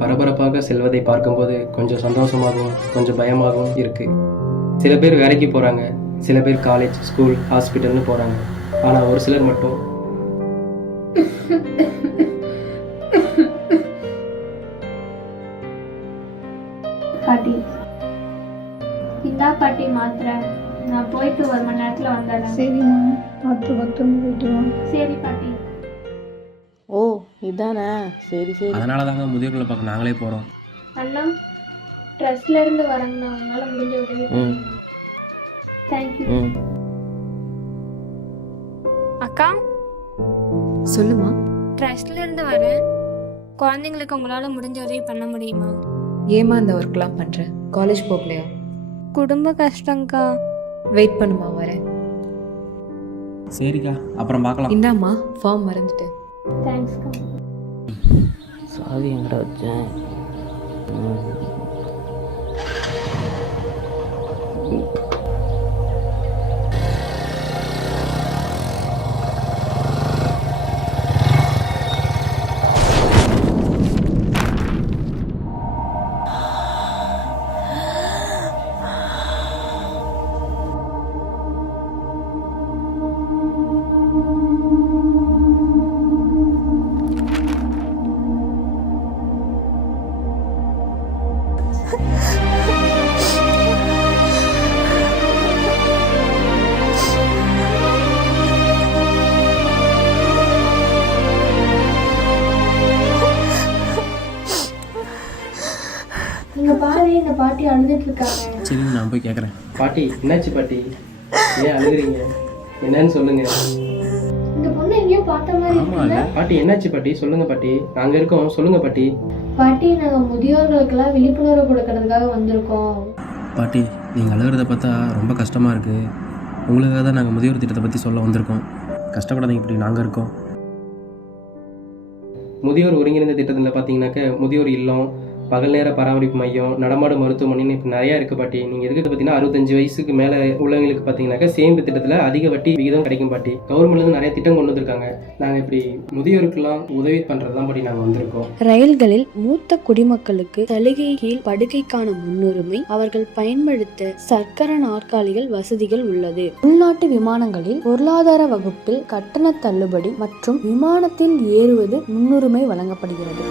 பரபரப்பாக செல்வதை பார்க்கும்போது கொஞ்சம் சந்தோஷமாகவும் கொஞ்சம் பயமாகவும் இருக்கு. சில பேர் வேலைக்கு போறாங்க, சில பேர் காலேஜ், ஸ்கூல், ஹாஸ்பிட்டல்னு போறாங்க. ஆனா ஒரு சிலர் மட்டும் பாட்டி, இந்தா பாட்டி மாத்திரை. நான் போயிட்டு 1 மணி நேரத்துல வந்துடுறேன். சரிம்மா, பத்திரம் போயிட்டு வா. சரி பாட்டி. ஓ இதானே, சரி சரி. அதனால தாங்க முதியோர்களை பார்க்க நாங்களே போறோம். அண்ணா, ட்ரெஸ்ல இருந்து வரேங்கண்ணா. உங்களால முடிஞ்ச உதவி தேங்க்யூ. அக்கா சொல்லுமா. ட்ரஸ்ட்ல இருந்து வரேன். குழந்தைங்களுக்கு உங்களால முடிஞ்ச உதவி பண்ண முடியுமா? ஏமா இந்த ஒர்க்லாம் பண்ற? காலேஜ் போகலையா? குடும்ப கஷ்டங்க்கா. வெயிட் பண்ணுமா, வரேன். சரிக்கா, அப்புறம் பார்க்கலாம். இந்தாம்மா ஃபார்ம் மறந்துட்டேன். தேங்க்ஸ்க்கா. சாவி எங்கடா வச்சேன்? நீங்க பாரு, இந்த பாட்டி அழுதுட்டு இருக்காங்க. சரி, நான் போய் கேட்குறேன். பாட்டி, என்னாச்சு பாட்டி? ஏன் அழுகுறீங்க? என்னன்னு சொல்லுங்க. இந்த பொண்ணு எங்கேயோ பார்த்த மாதிரி இருக்குல்ல? பாட்டி, என்னாச்சு பாட்டி? சொல்லுங்க பாட்டி. நாங்க இருக்கோம், சொல்லுங்க பாட்டி. பாட்டி, நாங்க முதியோர்களுக்கெல்லாம் விழிப்புணர்வு கொடுக்கறதுக்காக வந்திருக்கோம். பாட்டி, நீங்கள் அழுகிறத பார்த்தா ரொம்ப கஷ்டமாக இருக்குது. உங்களுக்காக தான் நாங்கள் முதியோர் திட்டத்தை பற்றி சொல்ல வந்திருக்கோம். கஷ்டப்படாதீங்க இப்படி, நாங்கள் இருக்கோம். முதியோர் ஒருங்கிணைந்த திட்டத்தில் பார்த்தீங்கன்னாக்க முதியோர் இல்லம், பகல் நேர பராமரிப்பு மையம், நடமாடு மருத்துவமனைன்னு இப்போ நிறையா இருக்குது பாட்டி. நீங்கள் இருக்கிறது பார்த்தீங்கன்னா 65 வயசுக்கு மேலே உள்ளவங்களுக்கு பார்த்தீங்கன்னாக்கா சேமிப்பு திட்டத்தில் அதிக வட்டி விகிதம் கிடைக்கும் பாட்டி. கவர்மெண்ட்லேருந்து நிறைய திட்டம் கொண்டு வந்திருக்காங்க. நாங்கள் இப்படி முதியோருக்கெல்லாம் உதவி பண்ணுறது தான் பாட்டி நாங்கள் வந்திருக்கோம். ரயில்களில் மூத்த குடிமக்களுக்கு சலுகை கீழ் படுக்கைக்கான முன்னுரிமை, அவர்கள் பயன்படுத்த சக்கர நாற்காலிகள் வசதிகள் உள்ளது. உள்நாட்டு விமானங்களில் பொருளாதார வகுப்பில் கட்டண தள்ளுபடி மற்றும் விமானத்தில் ஏறுவது முன்னுரிமை வழங்கப்படுகிறது.